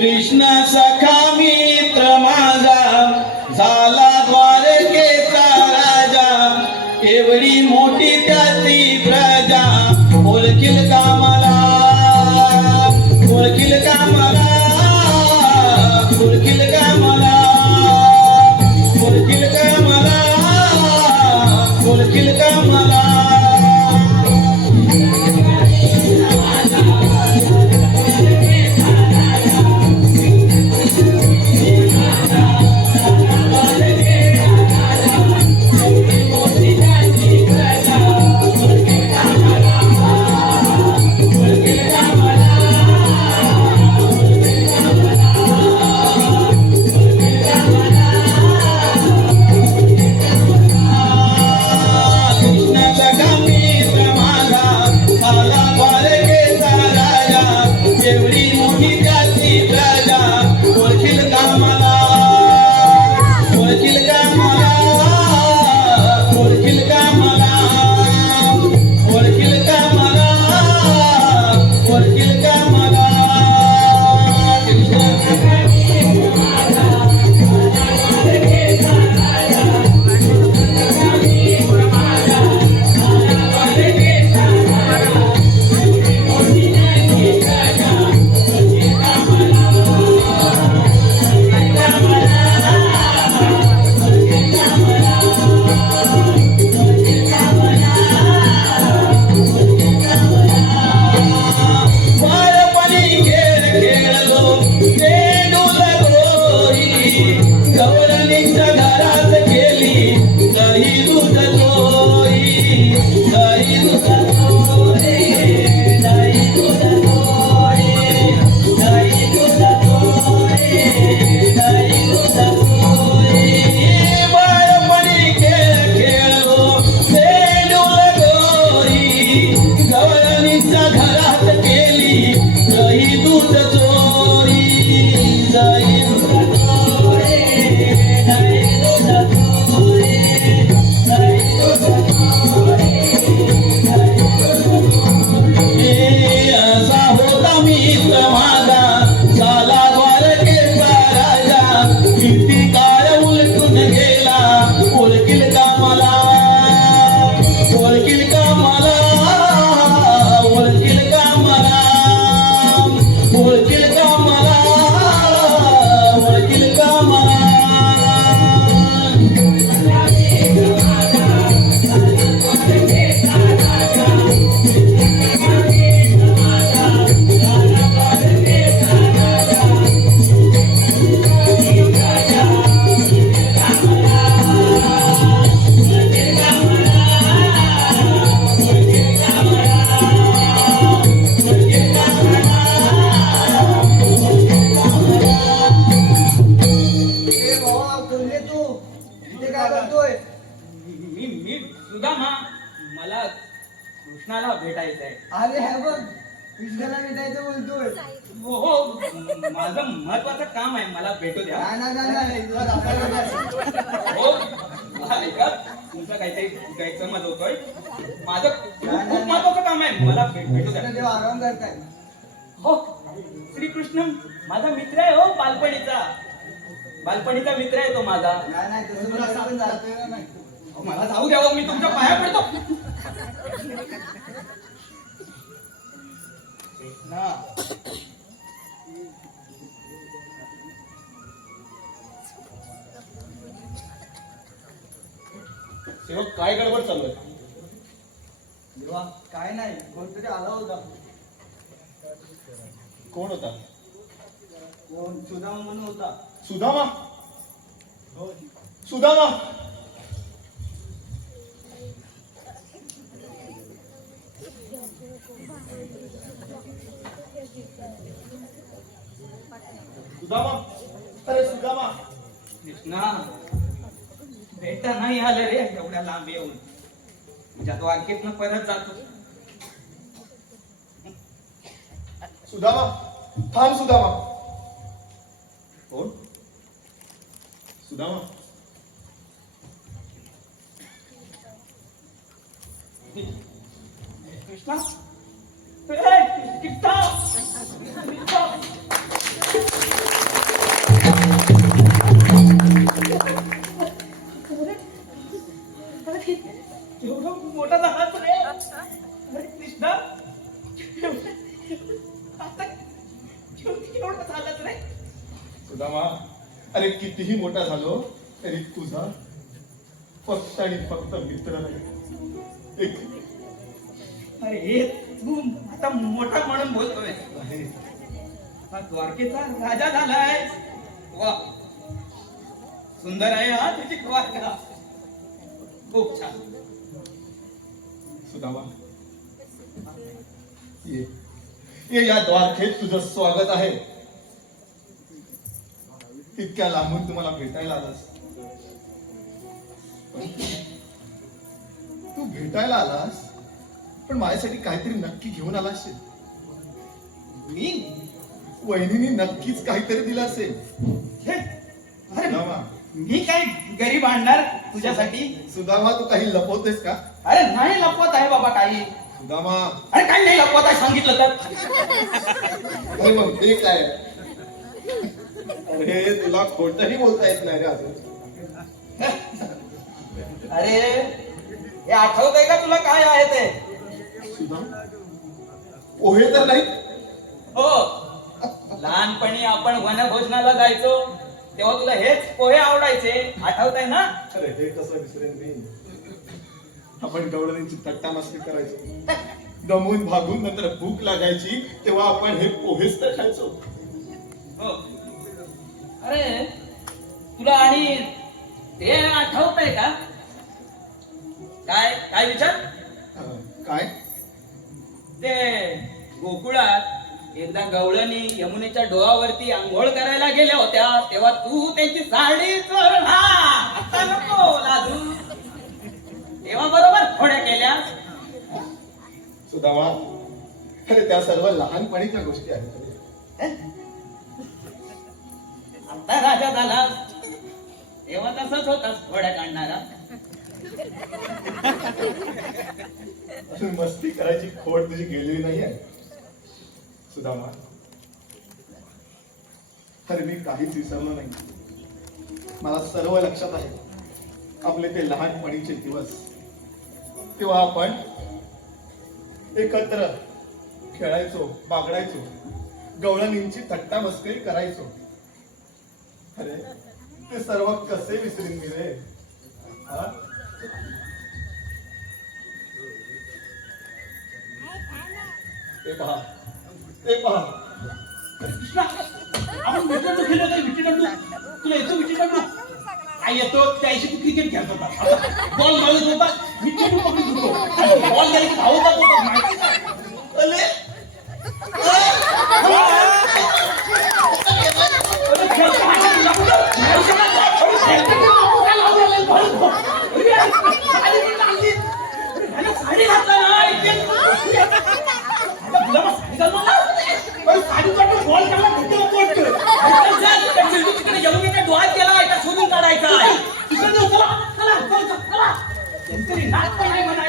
कृष्ण सखा मित्र माझा झाला द्वारकेचा राजा एवढी मोठी त्याची प्रजा ओळखील कामा भेटायचं आहे. अरे हे बघ कृष्णाला भेटायचं बोलतोय. हो हो माझं महत्वाचं काम आहे मला भेटू द्या. नाही तुला दाखवायला हो ऐका तुमचं काहीतरी गैरसमज होतोय. माझं खूप खूप महत्वाचं काम आहे मला भे- भेटू द्या. कृष्ण देव आराम करताय. हो श्रीकृष्ण माझा मित्र आहे हो बालपणीचा. बालपणीचा मित्र आहे तो माझा. नाही नाही तसं तुला पण जातोय नाही. अहो, मला जाऊ द्यावं मी तुमच्या पाया पडतो. सेवक काय गडबड चालू आहे? देवा काय नाही कोणतरी आला होता. कोण होता? कोण? सुदाम म्हणून होता. सुदामा? सुदामा? सुदामा. अरे सुदामा. कृष्णा भेटता नाही आलं रे एवढ्या लांब येऊन. तुझ्या द्वारकेतनं परत जातो. सुदामा. थांब सुदामा. कोण? सुदामा. कृष्णा. कृष्णा सुदामा अरे कितीही मोठा झालो तरी तुझा फक्त आणि फक्त मित्र नाही. एक. अरे हे तू आता मोठा म्हणून बोलतोय. हा द्वारकेचा राजा झालाय. वा. सुंदर आहे हा तुझी द्वारका. खूप छान. सुदामा. ये. ये या द्वारकेत तुझं स्वागत आहे. इतक्या लांबून तुम्हाला भेटायला आलास तू भेटायला आलास पण माझ्यासाठी काहीतरी नक्की घेऊन आला असेल. मी वहिनीने नक्कीच काहीतरी दिलं असेल. हे, मी काय गरीब आणणार तुझ्यासाठी? सुदामा तू काही लपवतेस का? अरे नाही लपवत आहे बाबा काही. सुदामा. अरे काही नाही लपवत आहे सांगितलं तर. काय अरे तुला खोटही बोलता येत नाही रे अजून. अरे हे आठवत आहे का तुला काय आहे ते? पोहे तर नाही हो लहानपणी आपण वनभोजनाला जायचो तेव्हा तुला हेच पोहे आवडायचे. आठवत आहे ना? अरे हे कसं विसरेन मी? आपण गवळणींची थट्टा मस्ती करायचो. दमून भागून नंतर भूक लागायची तेव्हा आपण हे पोहेच तर खायचो. हो. अरे तुला आणि ते आठवत आहे का? काय काय विचार? काय? ते गोकुळात एकदा गवळणी यमुनेच्या डोहावरती आंघोळ करायला गेल्या होत्या. तेव्हा तू त्यांची साडी चोरला. आता नको लाजू. तेव्हा बरोबर थोड्या केल्या. सुदामा अरे त्या सर्व लहानपणीच्या गोष्टी आहेत. आता राजा झाला. तेव्हा तसंच होतास थोड्या काढणारा. अजून मस्ती करायची खोड तुझी गेलेली नाही आहे सुदामा तर मी काहीच विसरलो नाही. मला सर्व लक्षात आहे. आपले ते लहानपणीचे दिवस. तेव्हा आपण एकत्र खेळायचो बागडायचो गवळणींची थट्टा मस्करी करायचो. अरे ते सर्व कसे विसरून गेले? ते पहा. ते पहा. आपण विकेट खेळलो तर विकेट तुला येतो विकेट काय येतो त्याशी तू क्रिकेट खेळत होता बॉल मारत होता विकेट पकडत होतो बॉल गेला की धावत होता माहिती अरे, clean. Not cleaning when